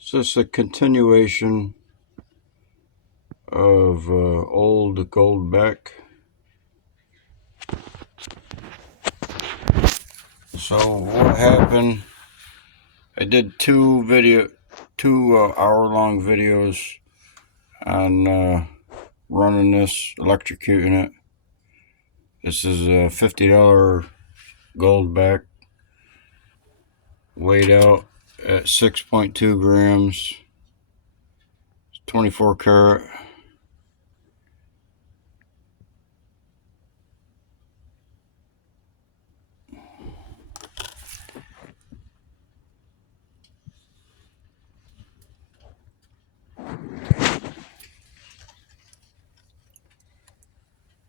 It's just a continuation of old goldback. So what happened? I did two hour-long videos on running this, electrocuting it. This is a $50 goldback, weighed out at 6.2 grams, 24 karat.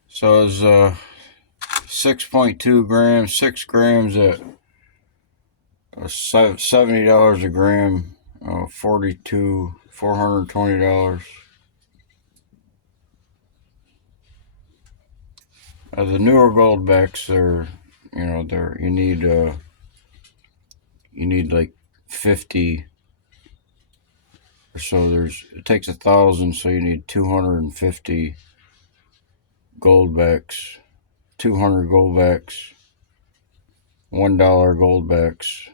So it's 6.2 grams, 6 grams at $70 a gram, $420. The newer goldbacks are, you need like 50 or so. It takes 1,000, so you need 250 goldbacks, 200 goldbacks, $1 goldbacks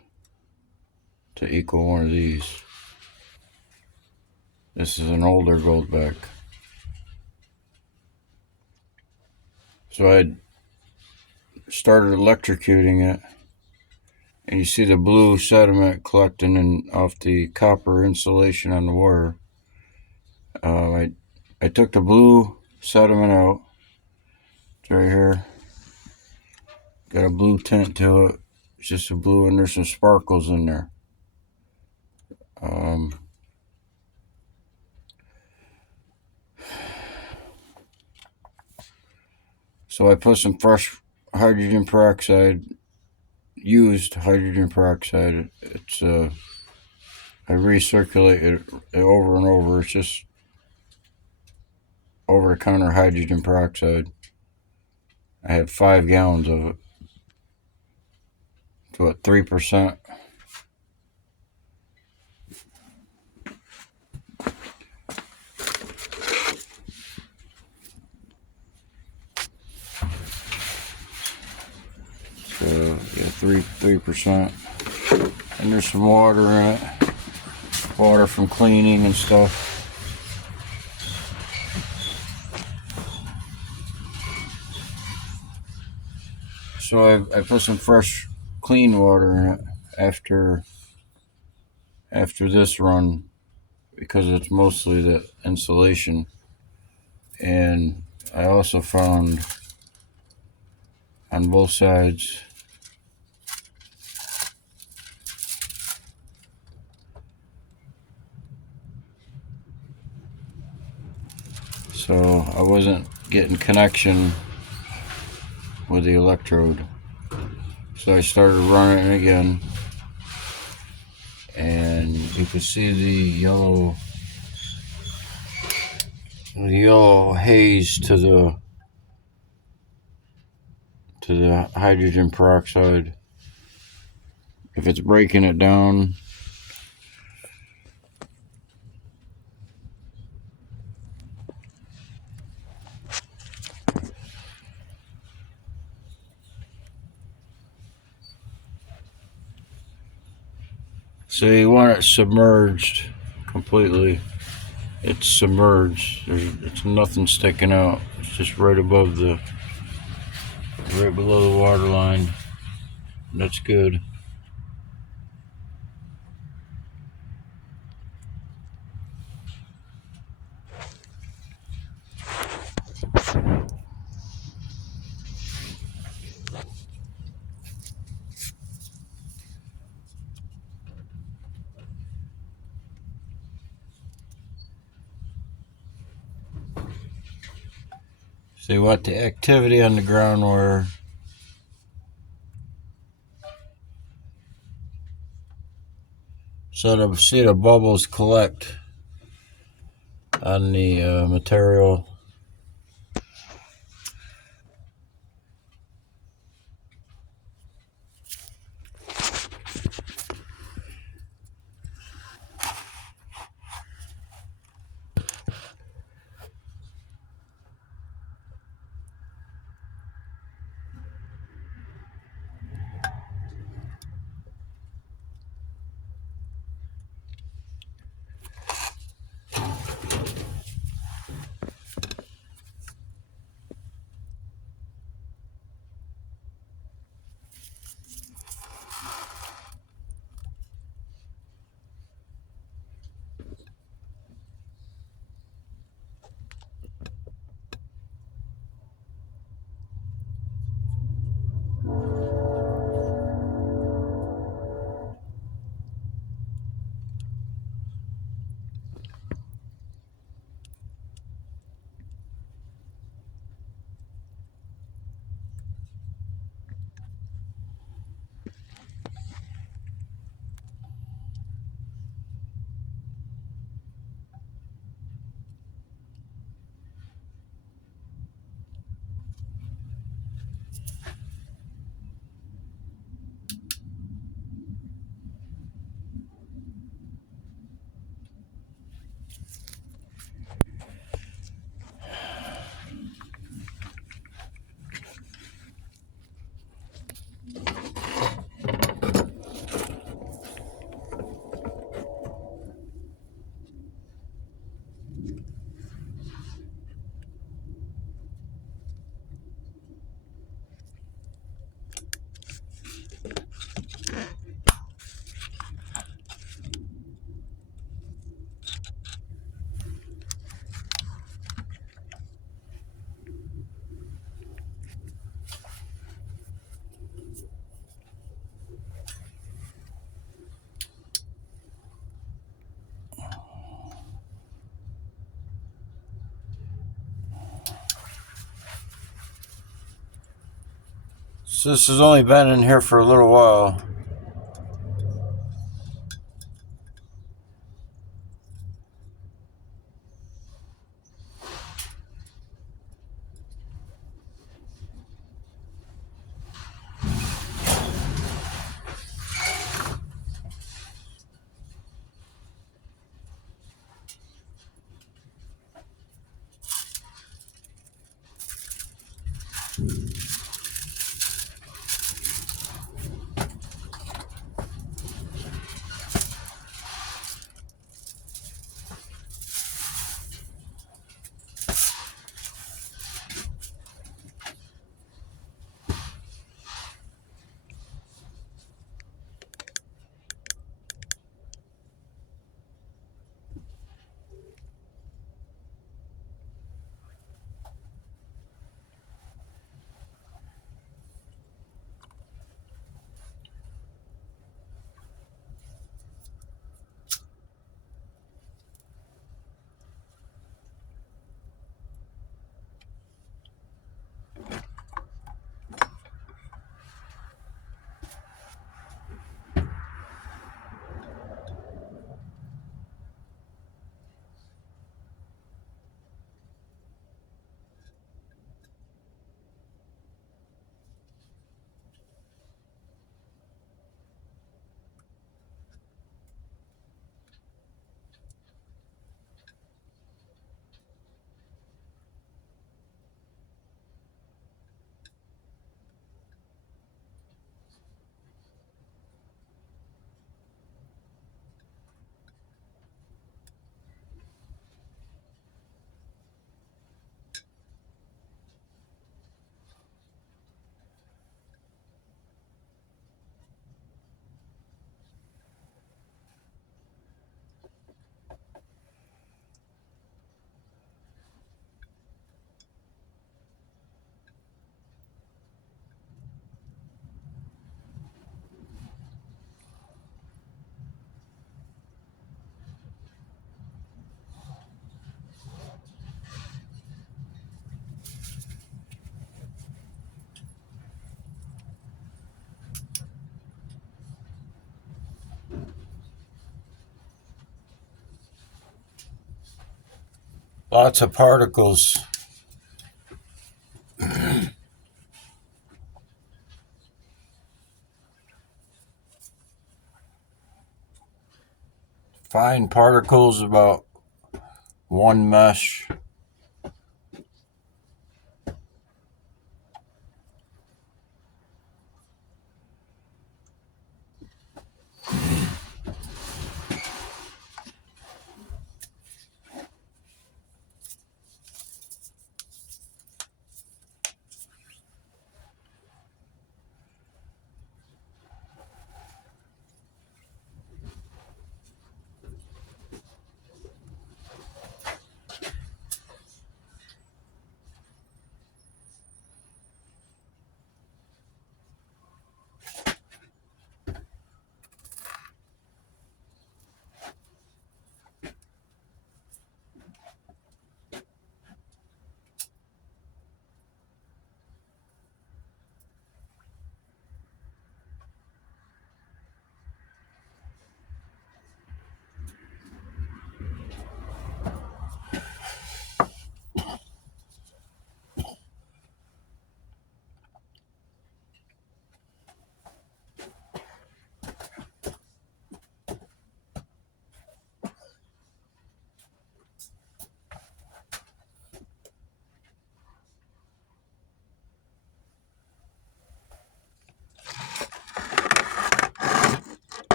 to equal one of these. This is an older goldback. So I started electrocuting it, and you see the blue sediment collecting off the copper insulation on the wire. I took the blue sediment out. It's right here. Got a blue tint to it. It's just a blue, and there's some sparkles in there. So I put some fresh hydrogen peroxide, used hydrogen peroxide. It's I recirculate it over and over. It's just over-the-counter hydrogen peroxide. I have 5 gallons of it. It's what, 3%? So yeah, 3%. And there's some water in it. Water from cleaning and stuff. So I put some fresh, clean water in it after this run, because it's mostly the insulation. And I also found on both sides so I wasn't getting connection with the electrode. So I started running it again, and you can see the yellow haze to the hydrogen peroxide. If it's breaking it down, so you want it submerged completely. It's submerged. It's nothing sticking out. It's just right below the water line. That's good. So you want the activity on the ground where so to see the bubbles collect on the material. So this has only been in here for a little while. Lots of particles. Fine particles about one mesh.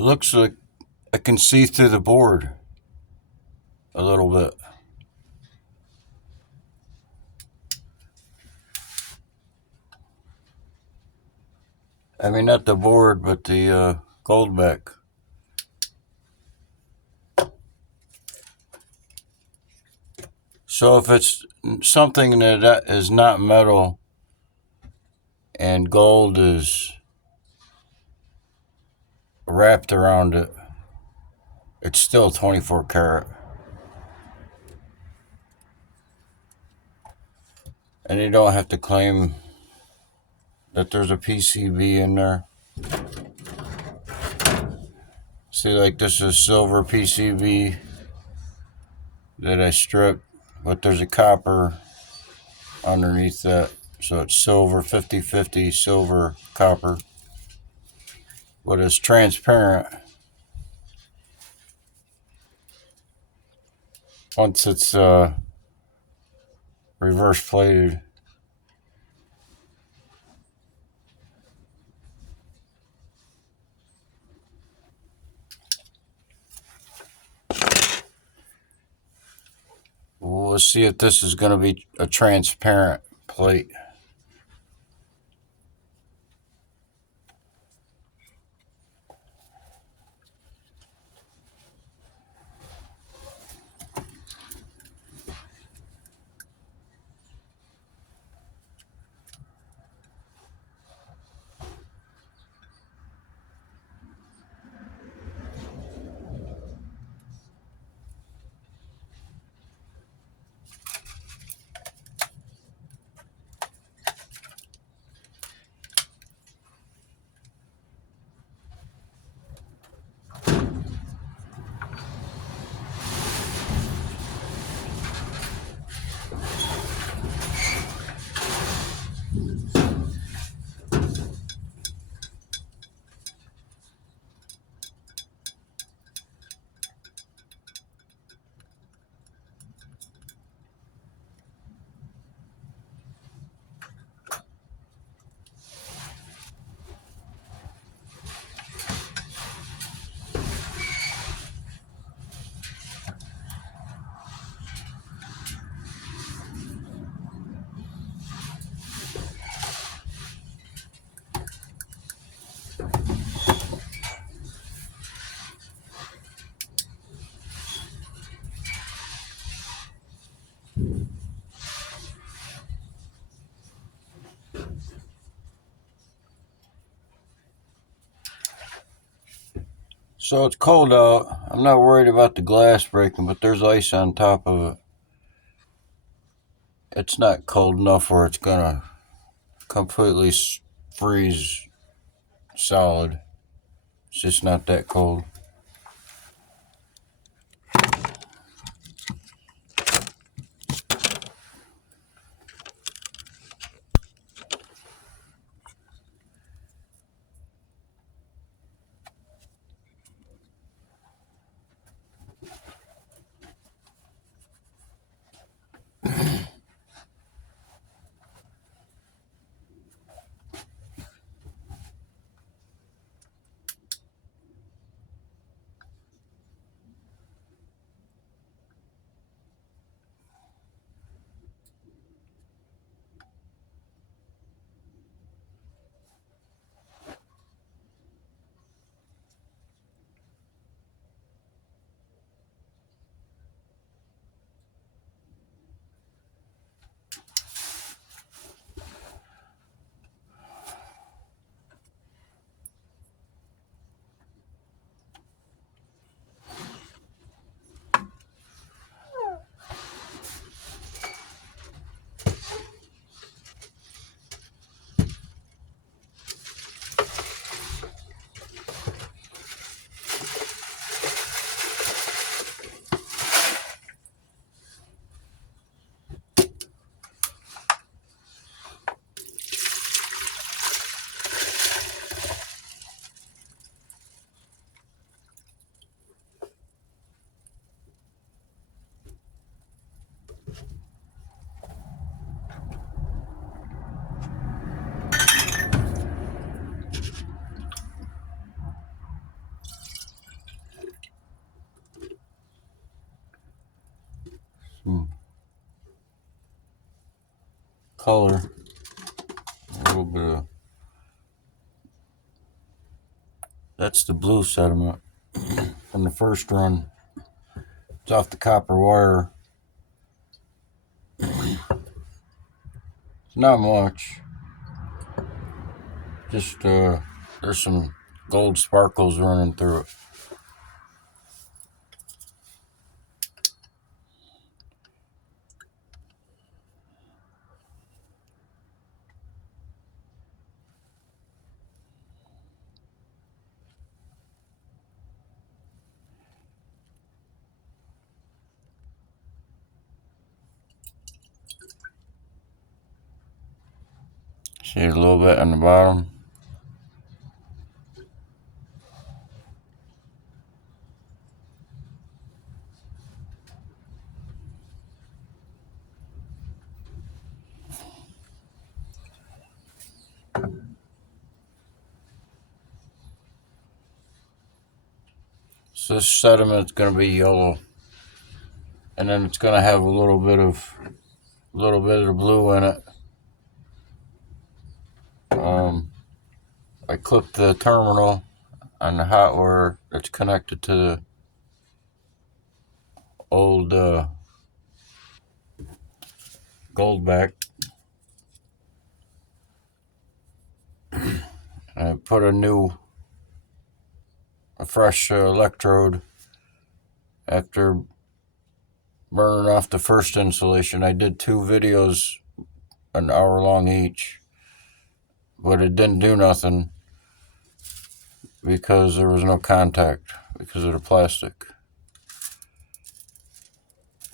looks like I can see through the board a little bit. I mean, not the board, but the goldback. So if it's something that is not metal and gold is wrapped around it, it's still 24 karat. And you don't have to claim that there's a PCB in there. See, like this is silver PCB that I stripped, but there's a copper underneath that. So it's silver, 50-50 silver copper. But it's transparent once it's reverse plated. We'll see if this is going to be a transparent plate. So it's cold out. I'm not worried about the glass breaking, but there's ice on top of it. It's not cold enough where it's going to completely freeze solid. It's just not that cold. color. A little bit of... That's the blue sediment from the first run. It's off the copper wire. Not much. Just there's some gold sparkles running through it. See a little bit on the bottom. So this sediment's going to be yellow, and then it's going to have a little bit of the blue in it. I clipped the terminal on the hot wire that's connected to the old goldback. I put a fresh electrode after burning off the first insulation. I did 2 videos, an hour long each, but it didn't do nothing because there was no contact because of the plastic.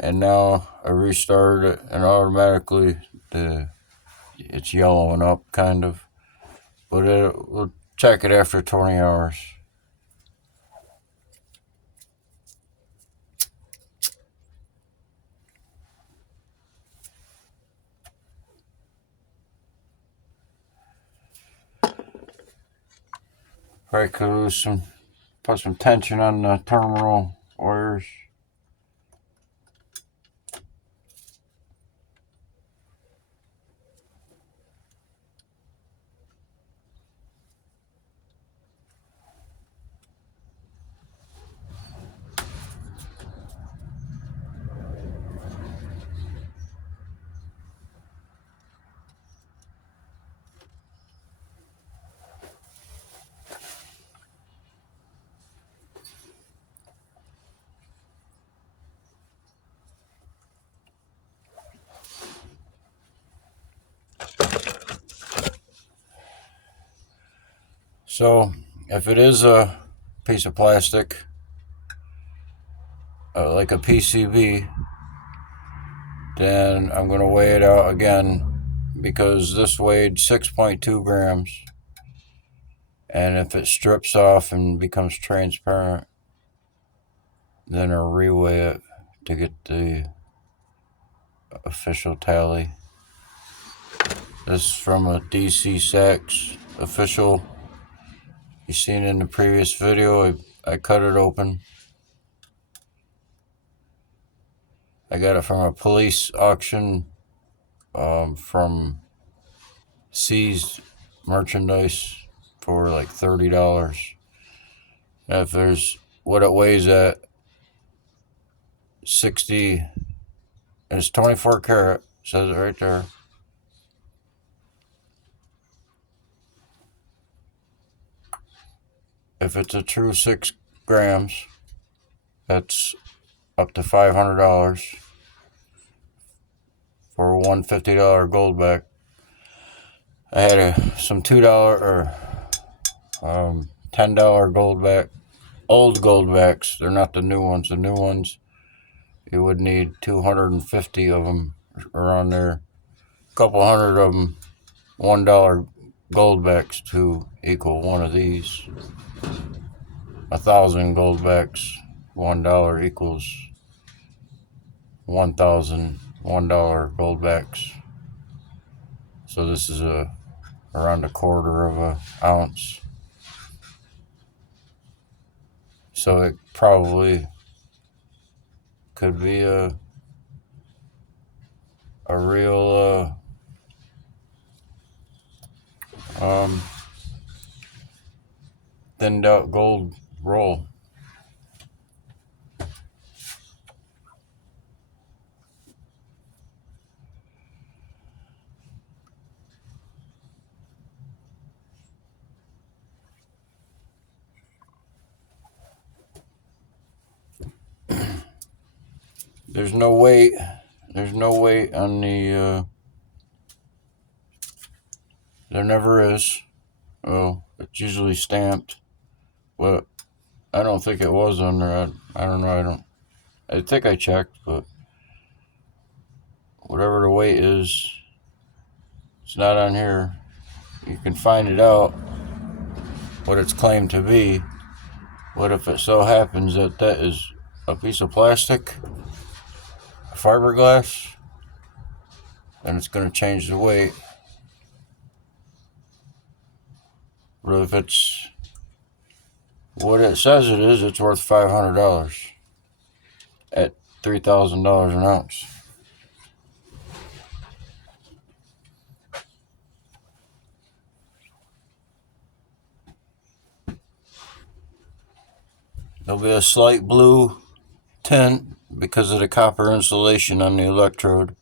And now I restarted it, and automatically it's yellowing up, kind of. But we'll check it after 20 hours. Probably could put some tension on the terminal wires. So if it is a piece of plastic, like a PCB, then I'm going to weigh it out again, because this weighed 6.2 grams. And if it strips off and becomes transparent, then I'll reweigh it to get the official tally. This is from a DC Sachs official. You seen in the previous video, I cut it open. I got it from a police auction, from seized merchandise for like $30. And if there's what it weighs at 60, and it's 24 karat, says it right there. If it's a true 6 grams, that's up to $500 for a $150 gold back. I had some $2 or $10 gold back, old gold backs. They're not the new ones. The new ones, you would need 250 of them around there. A couple hundred of them, $1 gold backs to equal one of these. 1,000 gold backs, $1 equals 1,000 $1 gold backs. So this is around a quarter of an ounce. So it probably could be a real thinned out gold roll. There's no weight. There's no weight on the. There never is. Well, it's usually stamped, but I don't think it was on there. I don't know. I think I checked, but whatever the weight is, it's not on here. You can find it out what it's claimed to be. But if it so happens that that is a piece of plastic, fiberglass, then it's going to change the weight. But if it's what it says it is, it's worth $500 at $3,000 an ounce. There'll be a slight blue tint because of the copper insulation on the electrode.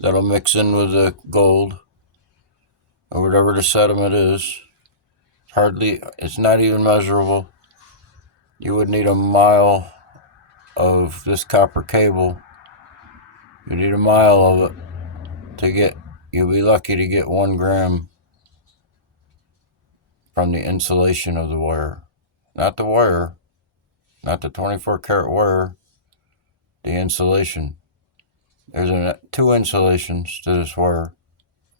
That'll mix in with the gold or whatever the sediment is. It's not even measurable. You would need a mile of this copper cable. You need a mile of it to get, you'll be lucky to get 1 gram from the insulation of the wire. Not the wire, not the 24 karat wire, the insulation. There's 2 insulations to this wire,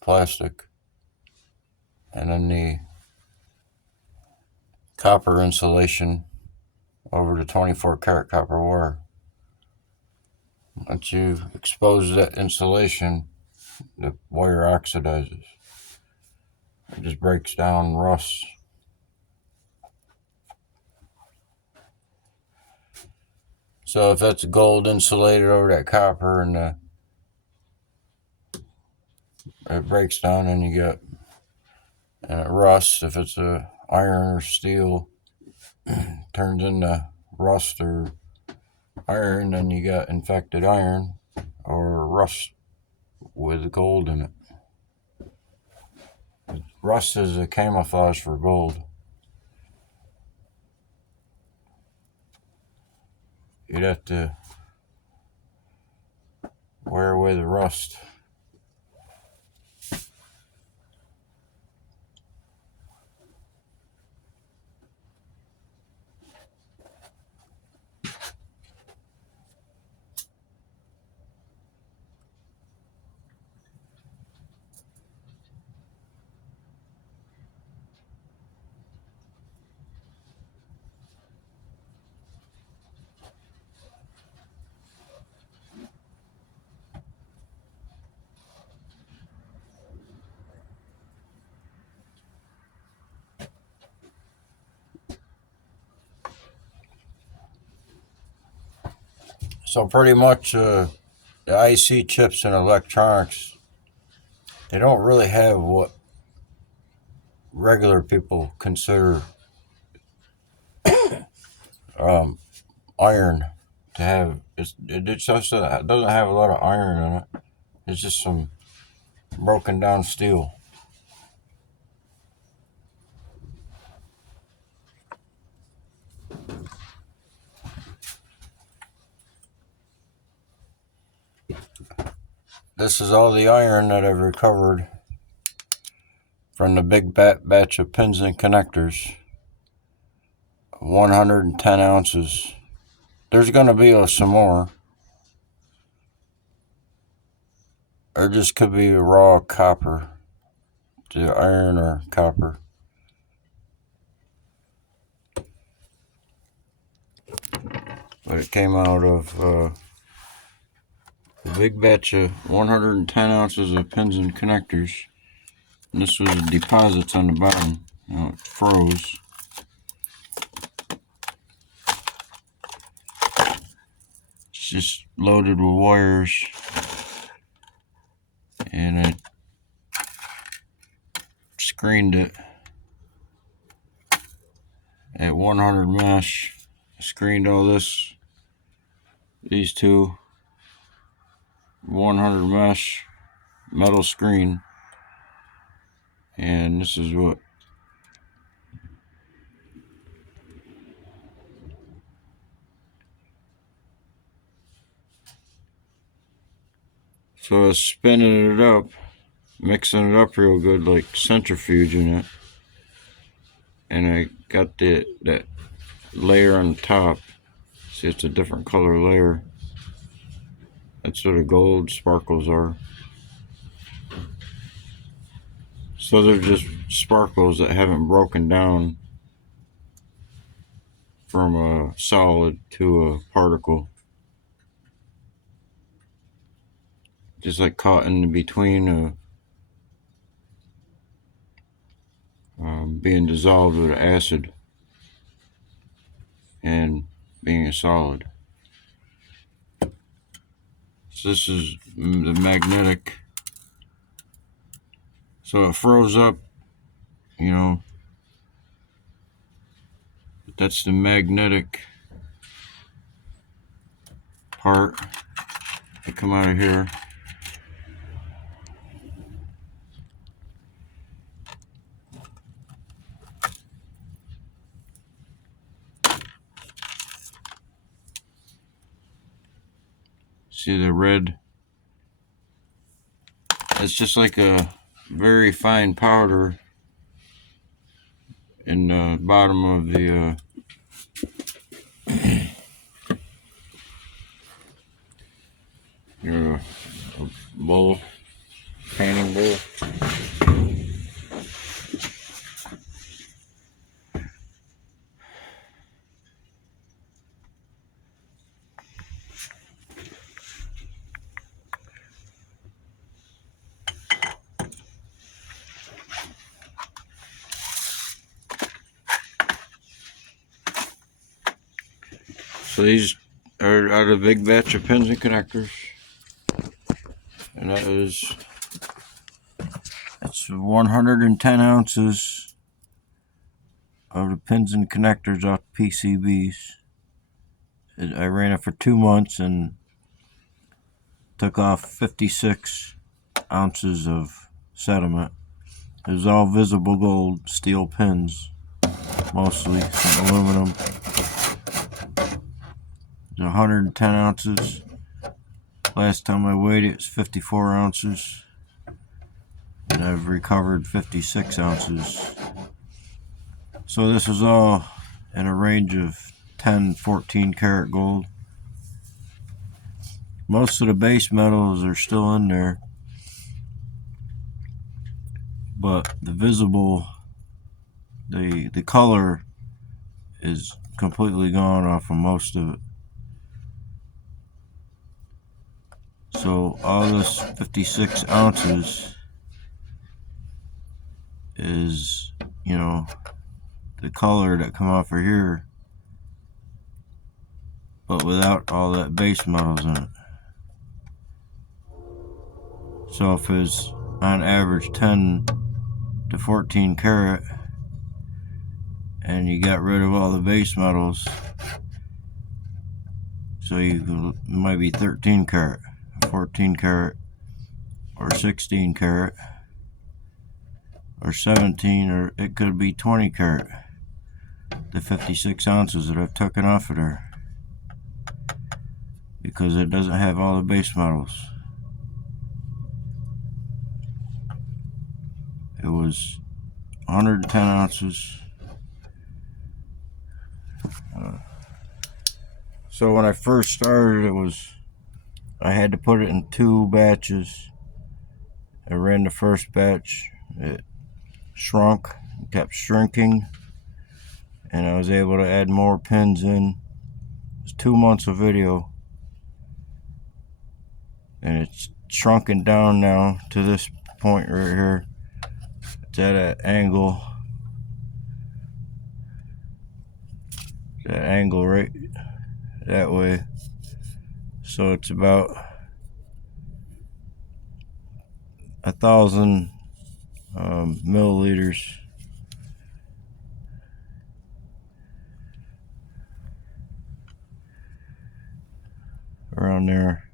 plastic, and then the copper insulation over the 24 karat copper wire. Once you expose that insulation, the wire oxidizes. It just breaks down and rusts. So if that's gold insulated over that copper and it breaks down and it rusts, if it's a iron or steel, turns into rust or iron, then you got infected iron or rust with gold in it. Rust is a camouflage for gold. You'd have to wear away the rust. So pretty much the IC chips in electronics, they don't really have what regular people consider iron to have. It just doesn't have a lot of iron in it. It's just some broken down steel. This is all the iron that I've recovered from the big batch of pins and connectors. 110 ounces. There's going to be some more. Or just could be raw copper. The iron or copper. But it came out of a big batch of 110 ounces of pins and connectors. And this was deposits on the bottom. Now it froze. It's just loaded with wires. And I screened it at 100 mesh. I screened all this, these two, 100 mesh metal screen, and this is what so I was spinning it up, mixing it up real good, like centrifuging it, and I got that layer on the top. See, it's a different color layer. That's what the gold sparkles are. So they're just sparkles that haven't broken down from a solid to a particle. Just like caught in between being dissolved with acid and being a solid. So this is the magnetic. So it froze up, you know. That's the magnetic part that come out of here. See the red? It's just like a very fine powder in the bottom of the your bowl, painting bowl. So these are out of a big batch of pins and connectors, and that's 110 ounces of the pins and connectors off PCBs. I ran it for 2 months and took off 56 ounces of sediment. It was all visible gold steel pins, mostly some aluminum. 110 ounces. Last time I weighed it was 54 ounces, and I've recovered 56 ounces. So this is all in a range of 10-14 karat gold. Most of the base metals are still in there, but the visible, the color is completely gone off of most of it. So all this 56 ounces is, you know, the color that come off of here, but without all that base metals in it. So if it's on average 10 to 14 karat and you got rid of all the base metals, so it might be 13 karat, 14 karat, or 16 karat, or 17, or it could be 20 karat, the 56 ounces that I've taken off of there, because it doesn't have all the base metals. It was 110 ounces. So when I first started, I had to put it in 2 batches. I ran the first batch, it shrunk, kept shrinking, and I was able to add more pins in. It's 2 months of video, and it's shrunken down now to this point right here. It's at an angle, right that way. So it's about 1,000 milliliters. Around there.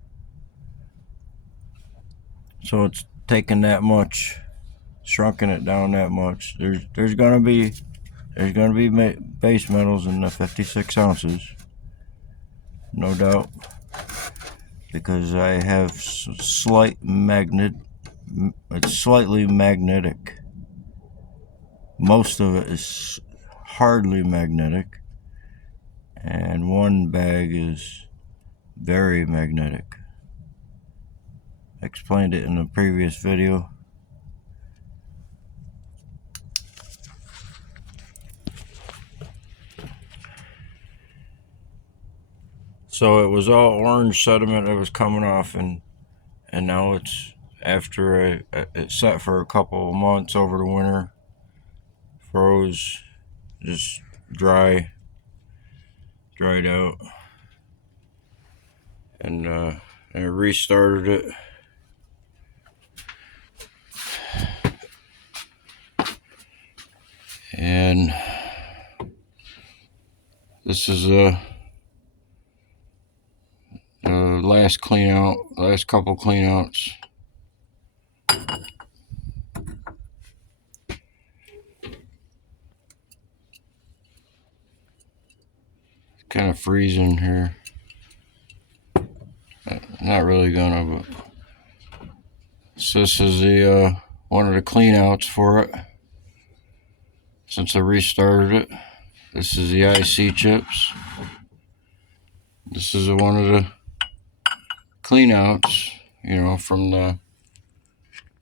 So it's taken that much, shrunken it down that much. There's gonna be base metals in the 56 ounces, no doubt, because I have it's slightly magnetic. Most of it is hardly magnetic, and one bag is very magnetic. I explained it in the previous video. So it was all orange sediment that was coming off, and now it's, after it sat for a couple of months over the winter, froze, just dried out, and I restarted it. And this is last couple clean outs. Kind of freezing here. Not really gonna, but so this is the one of the clean outs for it since I restarted it. This is the IC chips. This is one of the clean outs, from the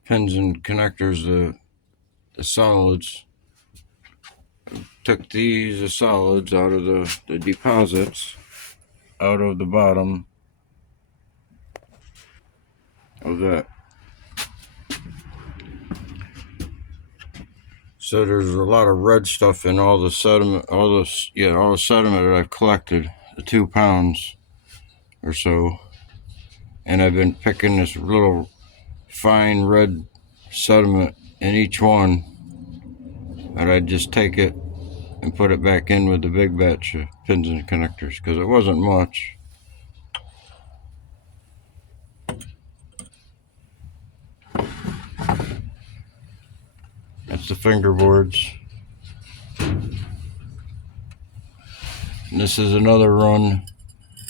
pins and connectors, the solids. Took these solids out of the deposits out of the bottom of that. So there's a lot of red stuff in all the sediment, all the sediment that I've collected, the 2 pounds or so. And I've been picking this little fine red sediment in each one, and I just take it and put it back in with the big batch of pins and connectors, because it wasn't much. That's the fingerboards. And this is another run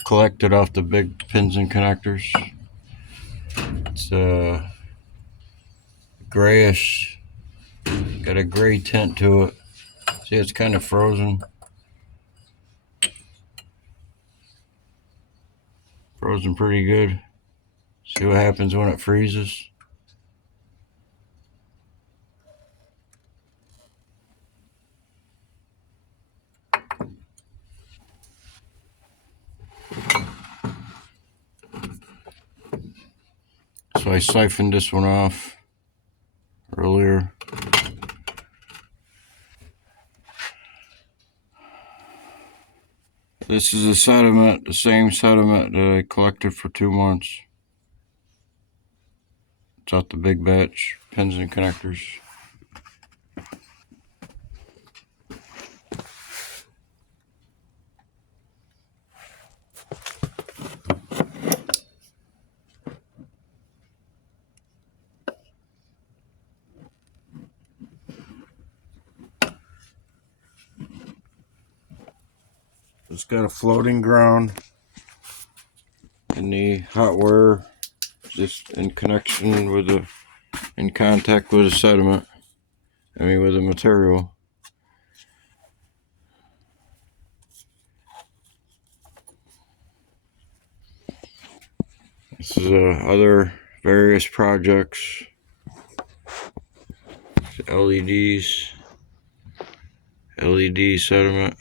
collected off the big pins and connectors. It's grayish, got a gray tint to it. See, it's kind of frozen. Frozen pretty good. See what happens when it freezes. So I siphoned this one off earlier. This is the sediment, the same sediment that I collected for 2 months. It's out the big batch, pins and connectors. It's got a floating ground in the hot wire, just in connection with in contact with the sediment, with the material. This is other various projects, LEDs, LED sediment.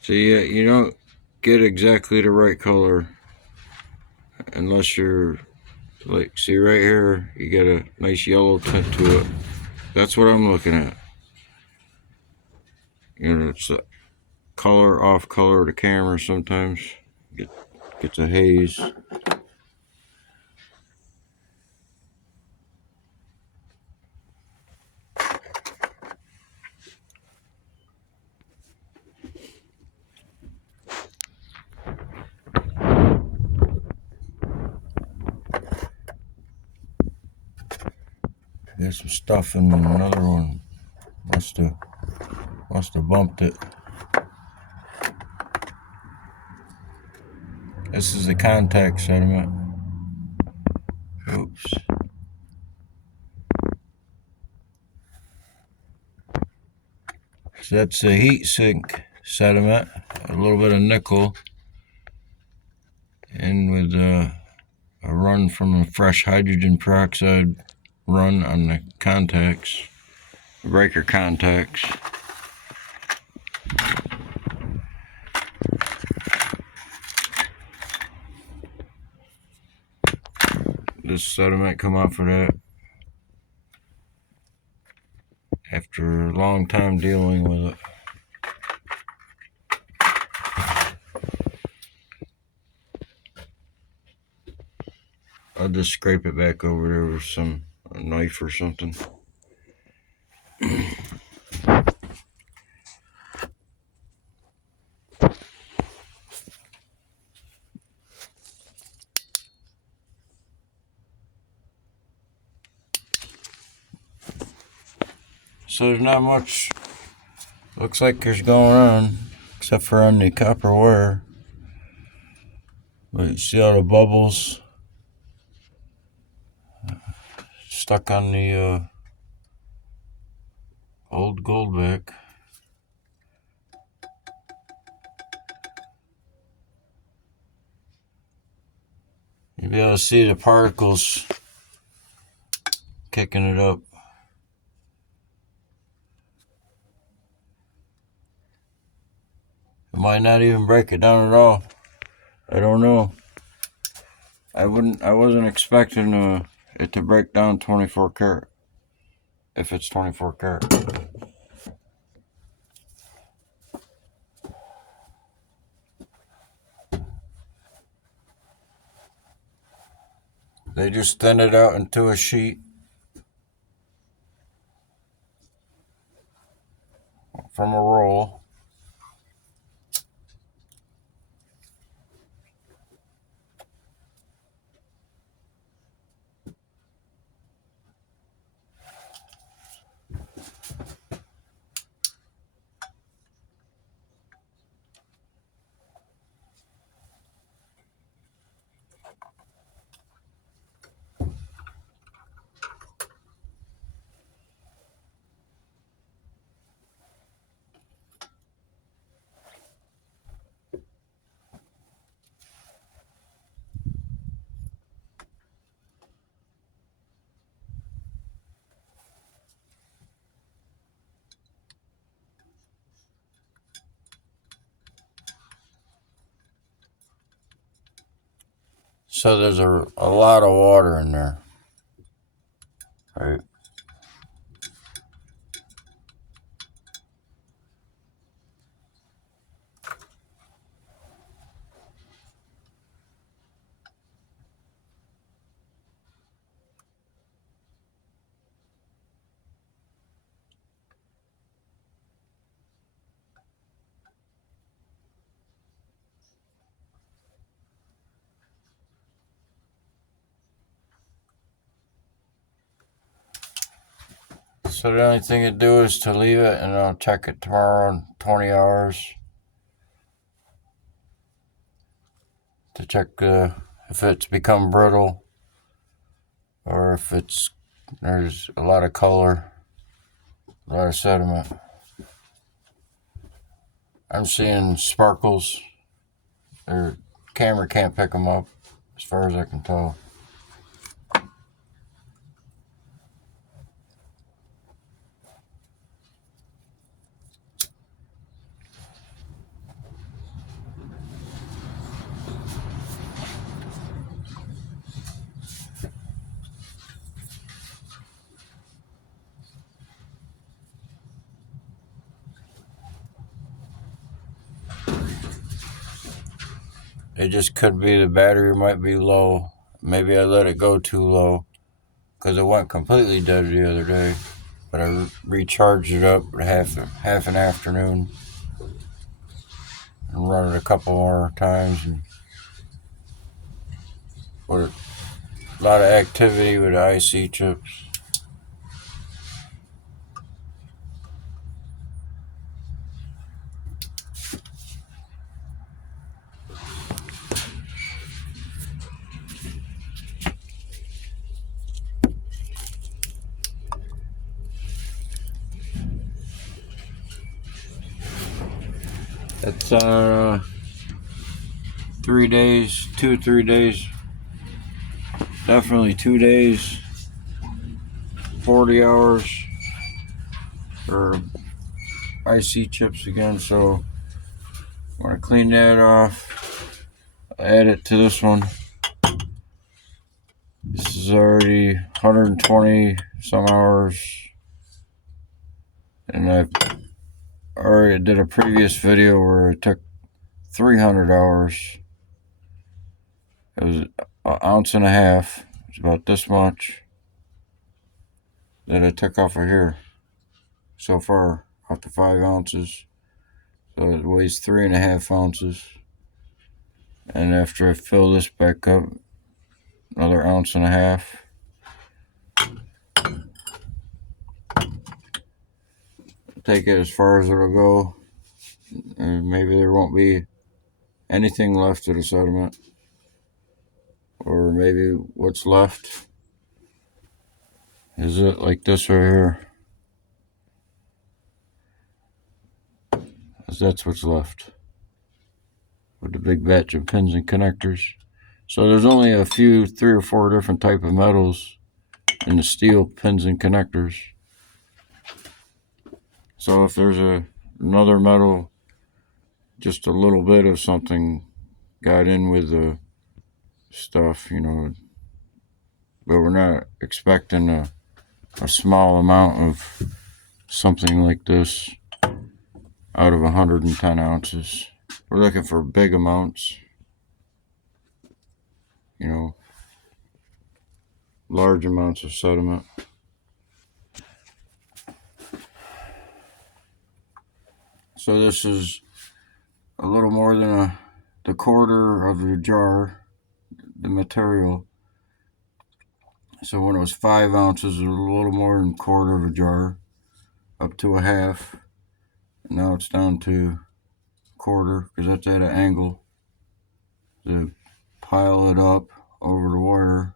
So yeah, you don't get exactly the right color unless you're like, see right here, you get a nice yellow tint to it. That's what I'm looking at. It's a color off color of the camera sometimes. Gets a haze. There's some stuff in another one. Must have bumped it. This is the contact sediment. Oops. So that's a heat sink sediment. A little bit of nickel. And with a run from a fresh hydrogen peroxide run on the contacts, breaker contacts. This sediment come off of that after a long time dealing with it. I'll just scrape it back over there with a knife or something. So there's not much looks like there's going on, except for on the copper wire. But you see all the bubbles stuck on the old goldback. You'll be able to see the particles kicking it up. It might not even break it down at all. I don't know. I wasn't expecting it to break down 24 karat. If it's 24 karat. They just thin it out into a sheet from a roll. So there's a lot of water in there. Right. So the only thing to do is to leave it, and I'll check it tomorrow in 20 hours to check if it's become brittle or if there's a lot of color, a lot of sediment. I'm seeing sparkles. The camera can't pick them up as far as I can tell. It just could be the battery might be low. Maybe I let it go too low because it went completely dead the other day. But I recharged it up half an afternoon and run it a couple more times. And with a lot of activity with the IC chips. It's 3 days, 2-3 days, definitely 2 days, 40 hours for IC chips again. So I'm going to clean that off, add it to this one. This is already 120 some hours, and I already did a previous video where it took 300 hours. It was an ounce and a half. It's about this much that I took off of here so far, off the 5 ounces. So it weighs 3.5 ounces. And after I fill this back up, another ounce and a half. Take it as far as it'll go. And maybe there won't be anything left of the sediment. Or maybe what's left is it like this right here. That's what's left with the big batch of pins and connectors. So there's only a few, 3 or 4 different type of metals in the steel pins and connectors. So if there's another metal, just a little bit of something got in with the stuff, you know, but we're not expecting a small amount of something like this out of 110 ounces. We're looking for big amounts, you know, large amounts of sediment. So this is a little more than the quarter of the jar, the material. So when it was 5 ounces, it was a little more than a quarter of a jar, up to a half. And now it's down to a quarter, because that's at an angle. To pile it up over the wire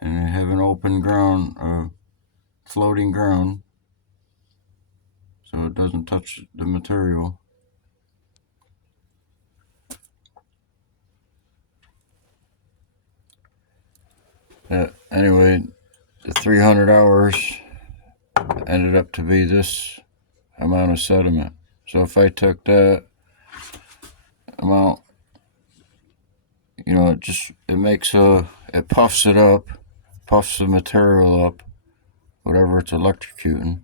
and have an open ground, floating ground, so it doesn't touch the material. Anyway, the 300 hours ended up to be this amount of sediment. So if I took that amount, you know, it puffs it up, puffs the material up, whatever it's electrocuting.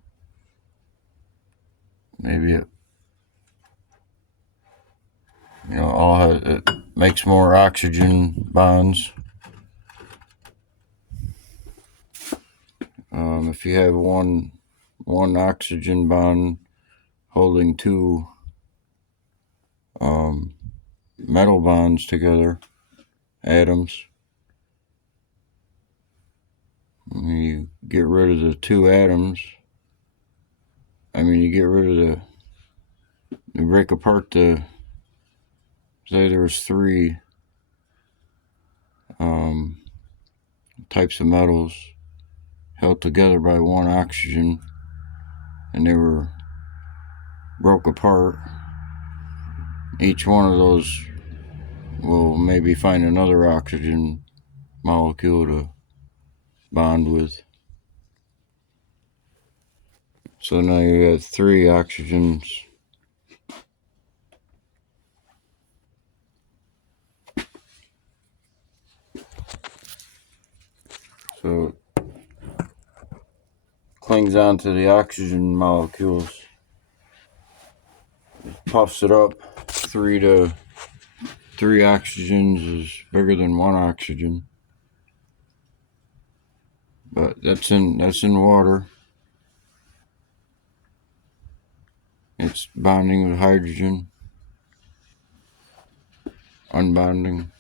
Maybe it, you know, it makes more oxygen bonds. If you have one oxygen bond holding 2 metal bonds together, atoms, you get rid of the 2 atoms. You get rid of you break apart say there's 3 types of metals held together by 1 oxygen, and they were broke apart. Each one of those will maybe find another oxygen molecule to bond with. So now you have 3 oxygens. So it clings onto the oxygen molecules. It puffs it up. 3 oxygens is bigger than 1 oxygen. But that's in water. It's bonding with hydrogen, unbonding.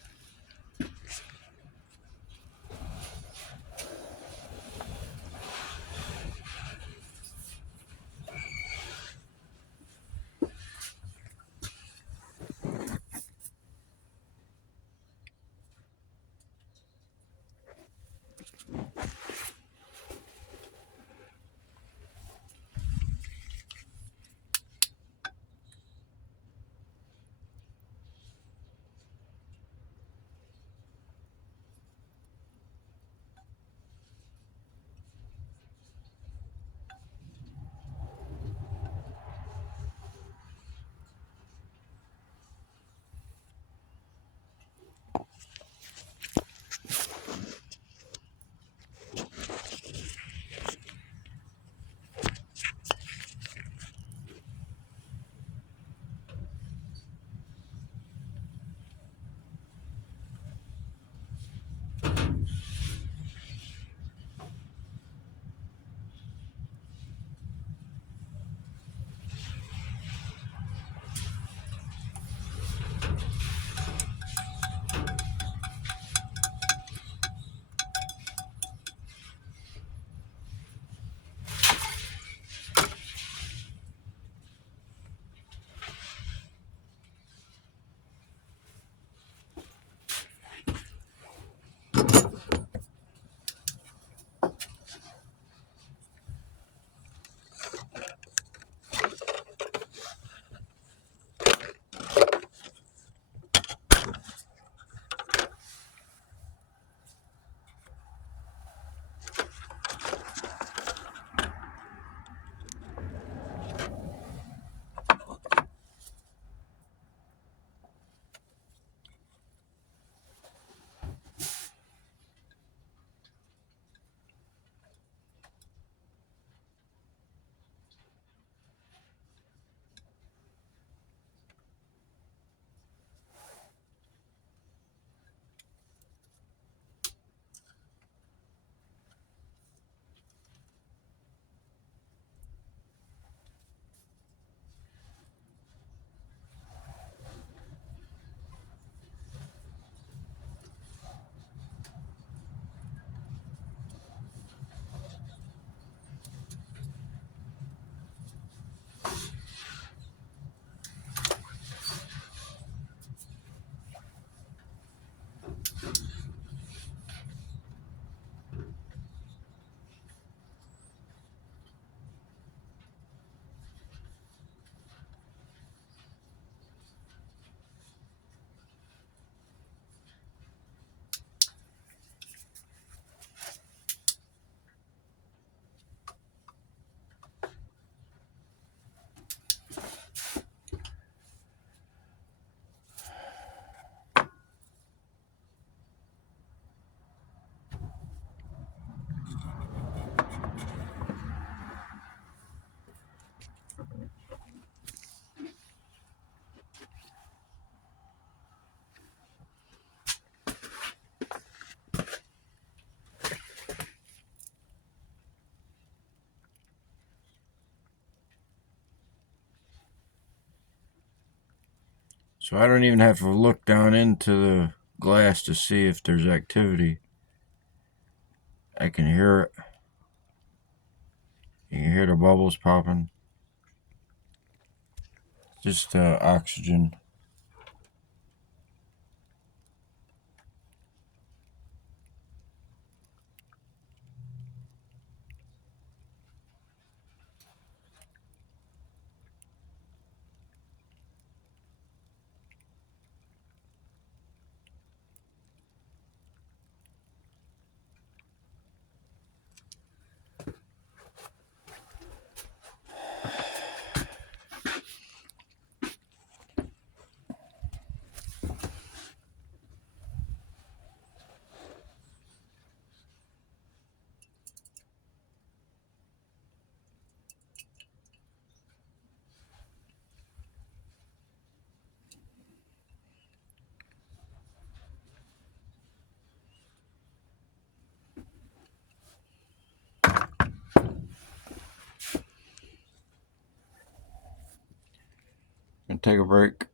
So I don't even have to look down into the glass to see if there's activity. I can hear it. You can hear the bubbles popping. Just oxygen. Gonna take a break.